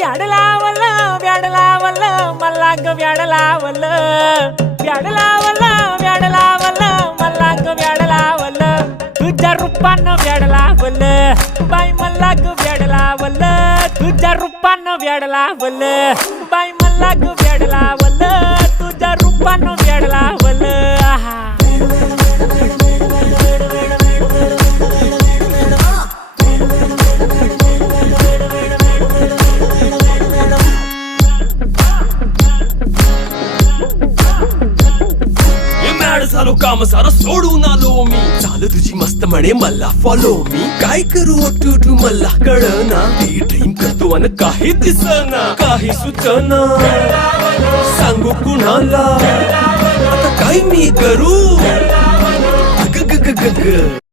व्याड लावलं व्याड लावलं मला ग व्याड लावलं व्याड लावलं व्याड लावलं मला ग व्याड लावलं तुझ्या रूपानं व्याड लावलं बाई मला ग व्याड लावलं तुझ्या रूपानं व्याड लावलं बाई मला ग व्याड लावलं तुझ्या रूपानं व्याड लावलं आहा झालो काम सारं सोडून आलो मी चाल तुझी मस्त म्हणे मला फॉलो मी काय करू टू मला कळना ती ड्रीम करतो आणि काही दिसना काही सुचना सांगू कुणाला आता काय मी करू ग ग ग ग ग